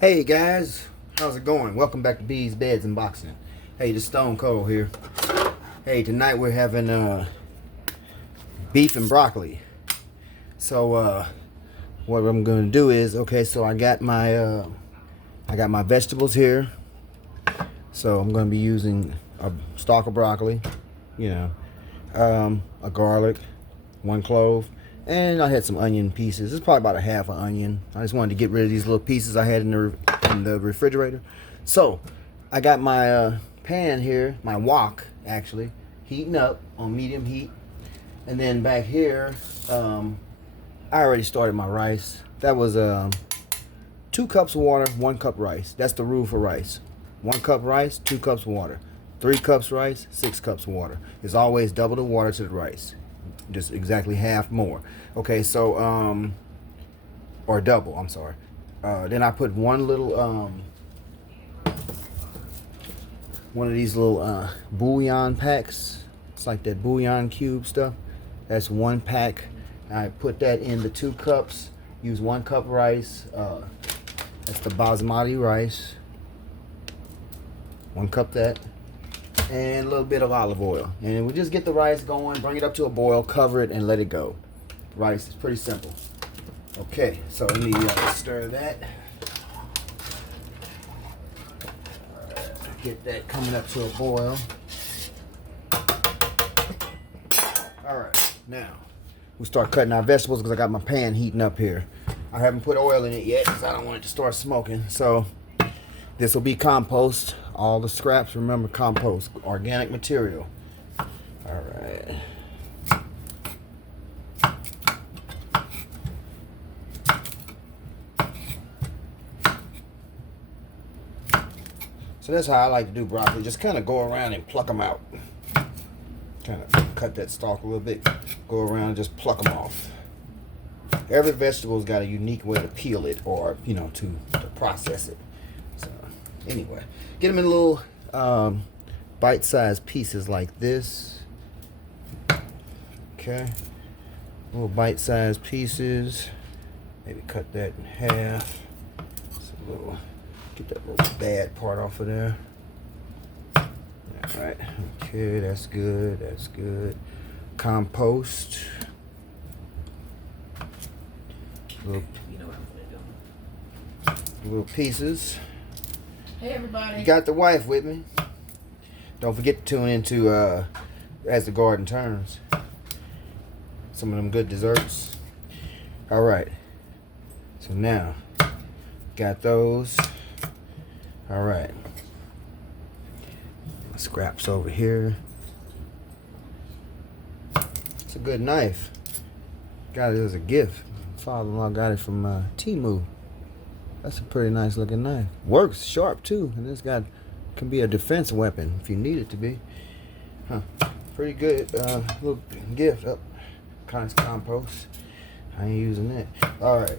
Hey guys, how's it going? Welcome back to Bees, Beds, and Boxing. Hey, this Stone Cold here. Hey, tonight we're having beef and broccoli. So what I'm gonna do is, okay, so I got my vegetables here. So I'm gonna be using a stalk of broccoli, a garlic, 1 clove, and I had some onion pieces. It's probably about a half an onion. I just wanted to get rid of these little pieces I had in the refrigerator. So I got my pan here, my wok actually, heating up on medium heat. And then back here, I already started my rice. That was 2 cups of water, 1 cup rice. That's the rule for rice. 1 cup rice, 2 cups water. 3 cups rice, 6 cups water. It's always double the water to the rice. Just exactly half more. Okay, so or double, I'm sorry. Then I put one of these little bouillon packs. It's like that bouillon cube stuff. That's 1 pack. I put that in the 2 cups. Use 1 cup rice. That's the Basmati rice. 1 cup that. And a little bit of olive oil. And we just get the rice going, bring it up to a boil, cover it, and let it go. Rice is pretty simple. Okay, so let me stir that. Get that coming up to a boil. Alright, now we start cutting our vegetables because I got my pan heating up here. I haven't put oil in it yet because I don't want it to start smoking. So this will be compost. All the scraps, remember, compost, organic material. Alright. So that's how I like to do broccoli. Just kind of go around and pluck them out. Kind of cut that stalk a little bit. Go around and just pluck them off. Every vegetable's got a unique way to peel it or, to process it. So, anyway, get them in little bite-sized pieces like this. Okay. Little bite-sized pieces. Maybe cut that in half. Get that little bad part off of there. Alright. Okay, that's good. That's good. Compost. Little pieces. Hey everybody. You got the wife with me. Don't forget to tune into As the Garden Turns. Some of them good desserts. Alright. So now, got those. Alright. Scraps over here. It's a good knife. Got it as a gift. Father-in-law got it from Temu. That's a pretty nice looking knife. Works sharp too, and it's can be a defense weapon if you need it to be. Pretty good little gift. Kind of compost. I ain't using that. All right.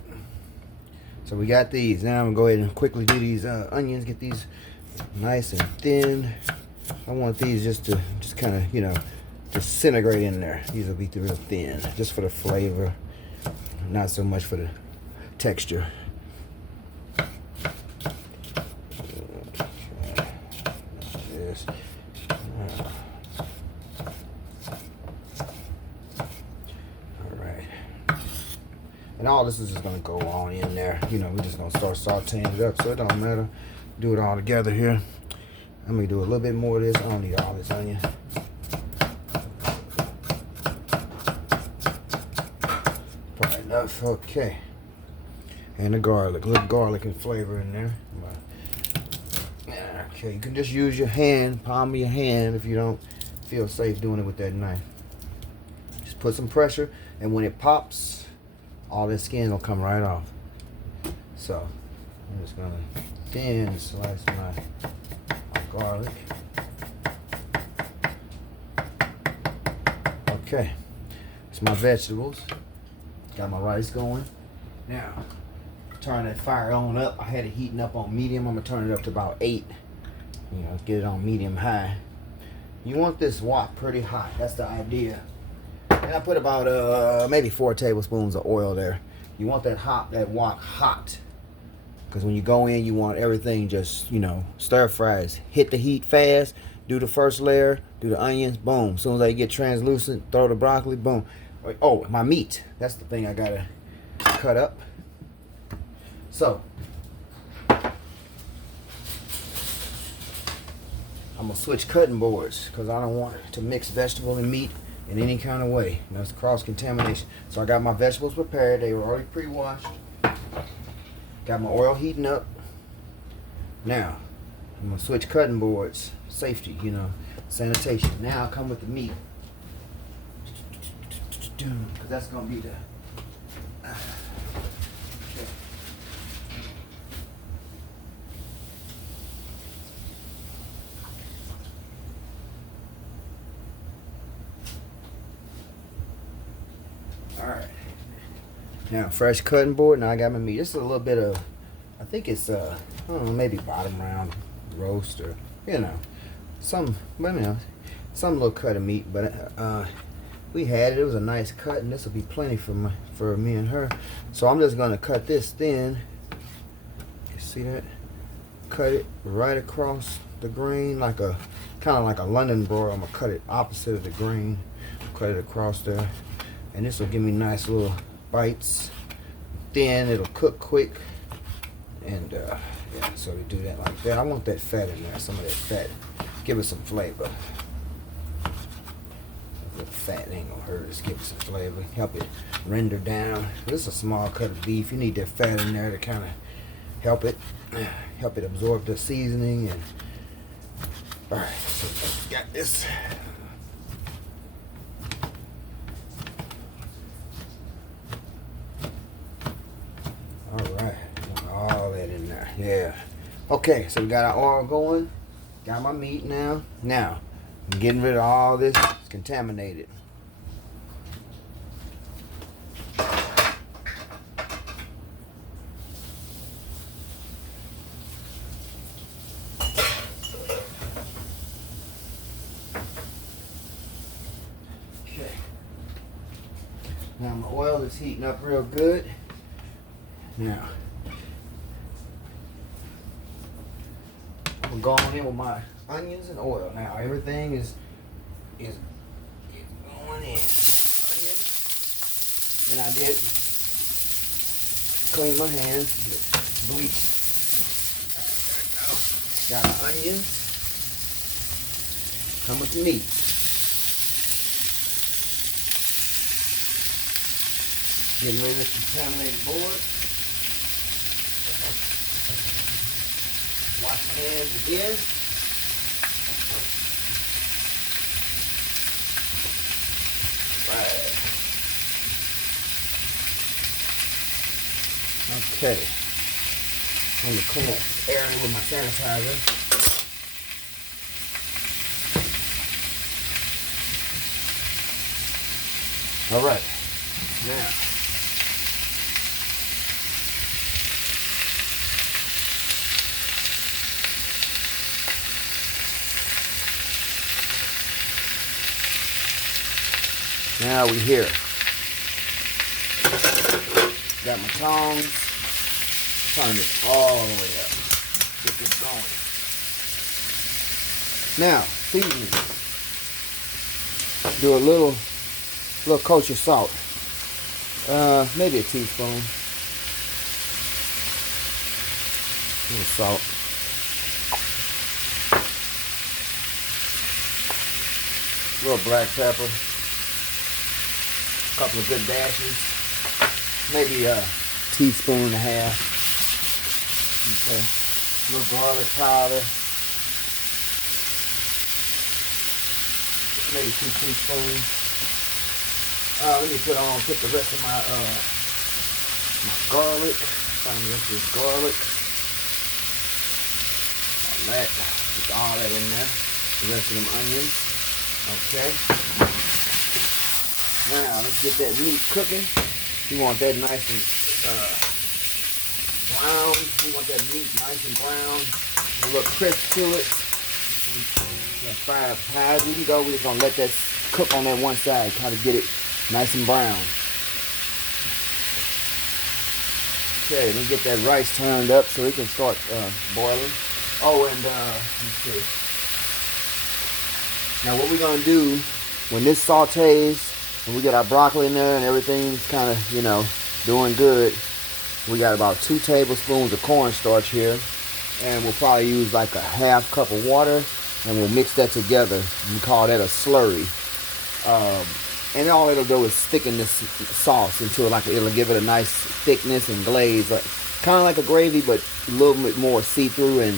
So we got these. Now I'm gonna go ahead and quickly do these onions. Get these nice and thin. I want these just kind of disintegrate in there. These will be real thin, just for the flavor, not so much for the texture. And all this is just going to go on in there. We're just going to start sauteing it up, so it don't matter. Do it all together here. I'm going to do a little bit more of this. I don't need all this onion. Probably enough. Okay. And the garlic. A little garlic and flavor in there. Okay, you can just use your hand, palm of your hand, if you don't feel safe doing it with that knife. Just put some pressure, and when it pops, all this skin will come right off. So I'm just gonna thin slice my garlic. Okay, it's my vegetables. Got my rice going. Now, turn that fire on up. I had it heating up on medium. I'm gonna turn it up to about 8. Get it on medium high. You want this wok pretty hot. That's the idea. And I put about maybe 4 tablespoons of oil there. You want that wok hot. Because when you go in, you want everything just, you know, stir fries. Hit the heat fast. Do the first layer. Do the onions. Boom. As soon as they get translucent, throw the broccoli. Boom. Oh, my meat. That's the thing I got to cut up. So, I'm going to switch cutting boards because I don't want to mix vegetable and meat in any kind of way. That's cross-contamination. So I got my vegetables prepared. They were already pre-washed. Got my oil heating up. Now, I'm going to switch cutting boards. Safety, you know, sanitation. Now I'll come with the meat. Because that's going to be the... Okay. Alright. Now, fresh cutting board. Now I got my meat. This is a little bit of, I think it's, I don't know, maybe bottom round roast or, you know, some little cut of meat. But we had it. It was a nice cut, and this will be plenty for me and her. So I'm just going to cut this thin. You see that? Cut it right across the grain, like a, kind of like a London broil. I'm going to cut it opposite of the grain. Cut it across there. And this will give me nice little bites. Thin, it'll cook quick. And yeah, so we do that like that. I want that fat in there, some of that fat. Give it some flavor. The fat ain't gonna hurt us, give it some flavor. Help it render down. This is a small cut of beef. You need that fat in there to kind of help it absorb the seasoning. And all right, so got this. Alright, all that in there. Yeah. Okay, so we got our oil going. Got my meat now. Now, I'm getting rid of all this. It's contaminated. Okay. Now my oil is heating up real good. Now, I'm going in with my onions and oil. Now, everything is going in. Onions, and I did clean my hands with bleach. Got my onions. Come with the meat. Getting rid of this contaminated board. Wash my hands again. Right. Okay. I'm going to clean up this area with my sanitizer. All right. Now. Now we here. Got my tongs. Turn this all the way up. Get this going. Now, seasoning. Do a little kosher salt. Maybe a teaspoon. A little salt. A little black pepper. Couple of good dashes, maybe a teaspoon and a half. Okay, a little garlic powder, maybe 2 teaspoons. Let me put the rest of my garlic. Find this garlic. All that in there. The rest of them onions. Okay. Now, let's get that meat cooking. You want that nice and brown. You want that meat nice and brown. A little crisp to it. Fire high as we can go. We're just going to let that cook on that one side. Kind of get it nice and brown. Okay, let me get that rice turned up so it can start boiling. Oh, and let's see. Now what we're gonna do when this sautés, when we get our broccoli in there and everything's kind of, you know, doing good, we got about 2 tablespoons of cornstarch here, and we'll probably use like a half cup of water, and we'll mix that together. We call that a slurry. And all it'll do is thicken this sauce into like it'll give it a nice thickness and glaze, kind of like a gravy, but a little bit more see-through. And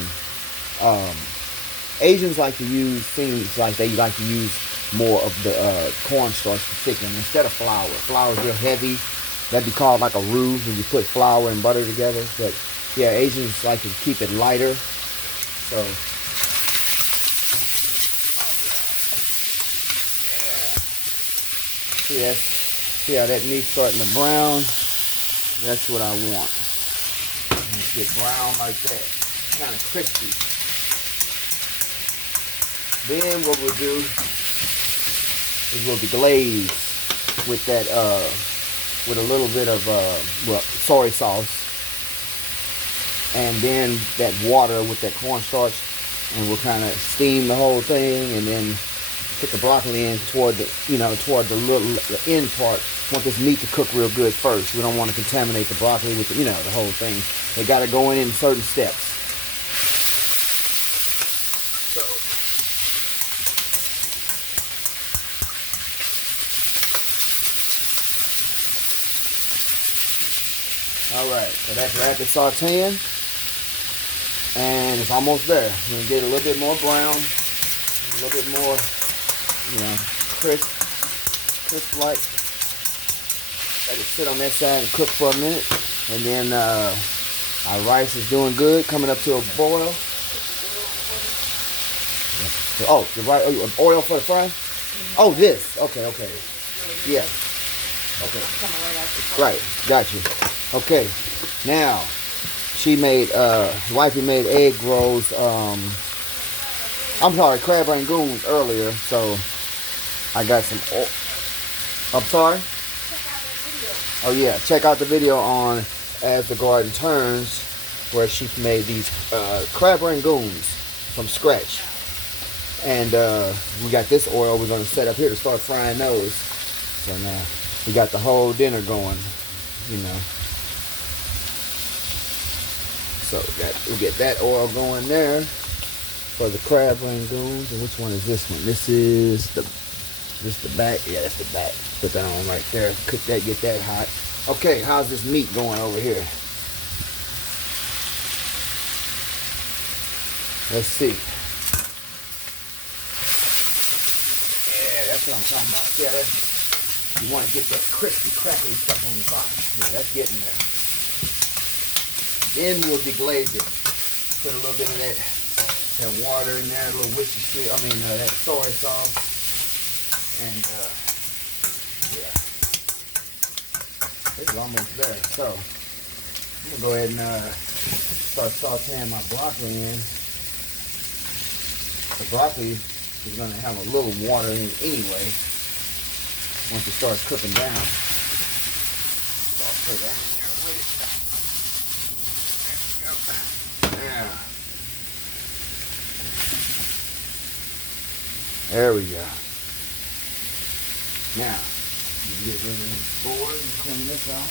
Asians like to use, seems like they like to use more of the cornstarch to thicken instead of flour. Flour is real heavy. That'd be called like a roux when you put flour and butter together. But yeah, Asians like to keep it lighter. So. See how that meat's starting to brown? That's what I want. Get brown like that. Kind of crispy. Then what we'll do is we'll deglaze with that, with a little bit of, soy sauce. And then that water with that cornstarch. And we'll kind of steam the whole thing and then put the broccoli in toward the end part. Want this meat to cook real good first. We don't want to contaminate the broccoli with the whole thing. They got to go in certain steps. So, all right, so that's rapid sauteing, and it's almost there. We're gonna get a little bit more brown, a little bit more, crisp like. Let it sit on that side and cook for a minute. And then our rice is doing good, coming up to a boil. Oh, the right oil for the fry? Oh, this. Okay. Yeah. Okay. Right, got you. Okay. Now, wifey made egg rolls. I'm sorry, CRAB Rangoons earlier, so I got some. I'm sorry? Oh yeah, check out the video on As the Garden Turns, where she made these CRAB Rangoons from scratch. And we got this oil we're gonna set up here to start frying those. So now we got the whole dinner going, So we'll get that oil going there for the CRAB Rangoons. And which one is this one? This is the back? Yeah, that's the back. Put that on right there. Cook that, get that hot. Okay, how's this meat going over here? Let's see. Yeah, that's what I'm talking about. Yeah, you want to get that crispy, crackly stuff on the bottom. Yeah, that's getting there. Then we'll deglaze it. Put a little bit of that water in there, a little Worcestershire, that soy sauce. And, yeah. It's almost there. So, I'm going to go ahead and start sauteing my broccoli in. The broccoli is going to have a little water in it anyway once it starts cooking down. So I'll put that in there with it. There we go. There we go. Now, you get rid of this board and clean this off.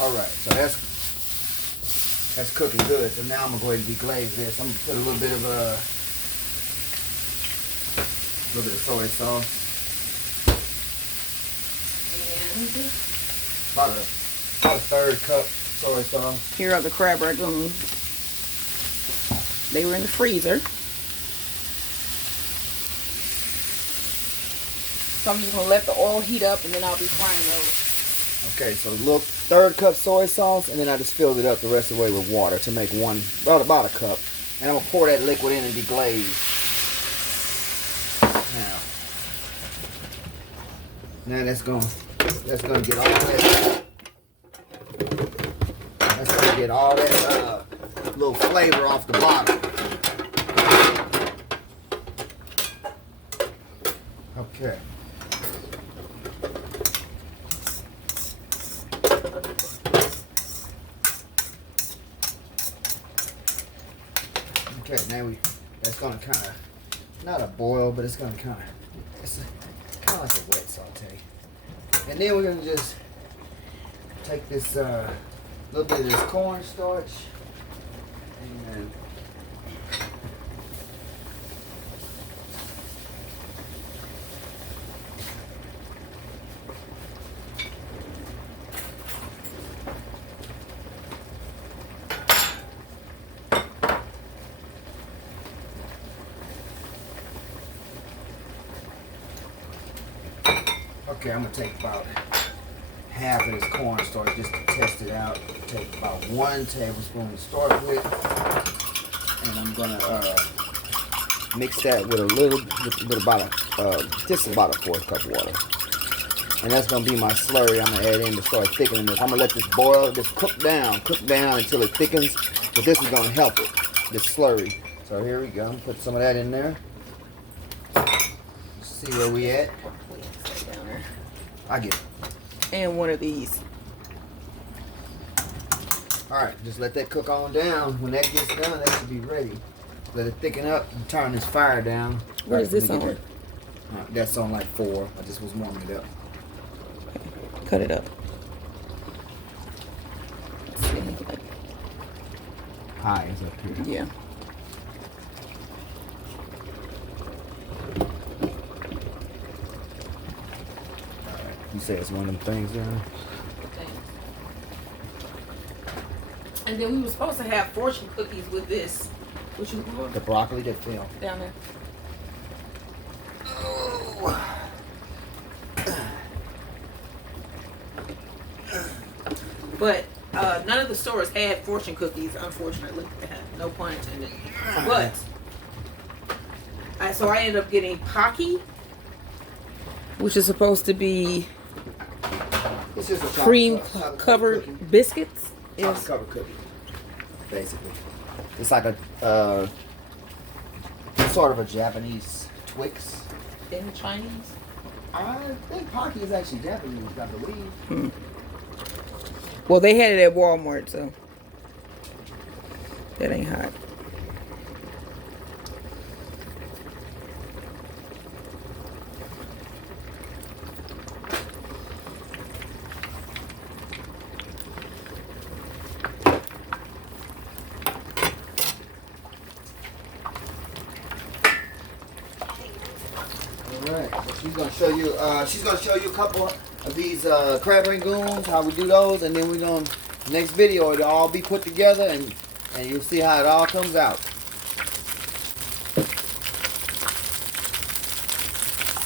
Alright, so that's cooking good. So now I'm going to go ahead and deglaze this. I'm going to put a little bit of soy sauce. And About a third cup soy sauce. here are the CRAB Rangoons. They were in the freezer. So I'm just going to let the oil heat up and then I'll be frying those. Okay, so look, third cup soy sauce, and then I just filled it up the rest of the way with water to make about a cup. And I'm going to pour that liquid in and deglaze. Now, Now that's gonna get all that. That's gonna get all that little flavor off the bottom. Okay. Okay, now that's gonna kind of, not a boil, but it's gonna kind of like a wet saute. And then we're gonna just take this little bit of this cornstarch and okay, I'm gonna take about half of this cornstarch just to test it out. Take about 1 tablespoon to start with, and I'm gonna mix that with just about a 4th cup of water. And that's gonna be my slurry I'm gonna add in to start thickening this. I'm gonna let this boil, just cook down until it thickens. But this is gonna help it, this slurry. So here we go. I'm gonna put some of that in there. See where we at. Down there. I get it. And one of these. Alright, just let that cook on down. When that gets done, that should be ready. Let it thicken up and turn this fire down. What is this on? That's on like 4. I just was warming it up. Cut it up. Let's see. High is up here. Yeah. You say it's one of them things there? And then we were supposed to have fortune cookies with this. Which you The broccoli that fell. down there. Oh. But none of the stores had fortune cookies, unfortunately. No pun intended. But so I ended up getting poki, which is supposed to be It's just a cream covered cookie. biscuits. Chocolate covered cookie, basically. It's like a sort of a Japanese Twix. In Chinese. I think Pocky is actually Japanese, I believe. Well, they had it at Walmart, so that ain't hot. Alright, she's gonna show you a couple of these crab rangoons, how we do those, and then we're gonna next video it'll all be put together and you'll see how it all comes out. So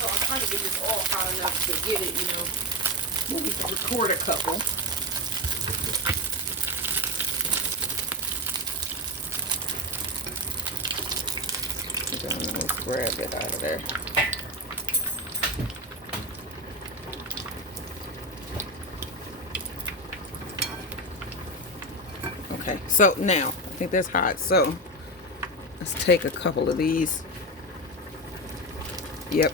I'm trying to get this all hot enough to get it, we can record a couple. Let's grab it out of there. Okay, so now I think that's hot. So let's take a couple of these. Yep.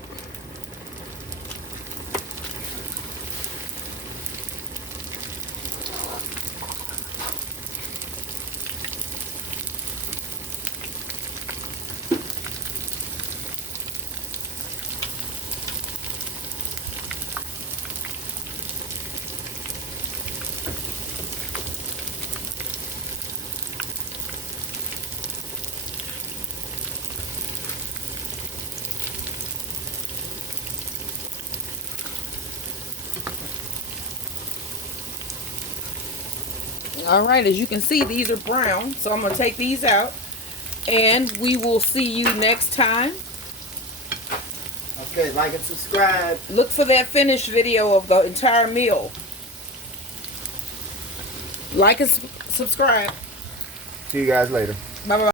All right, as you can see, these are brown, so I'm going to take these out, and we will see you next time. Okay, like and subscribe. Look for that finished video of the entire meal. Like and subscribe. See you guys later. Bye-bye.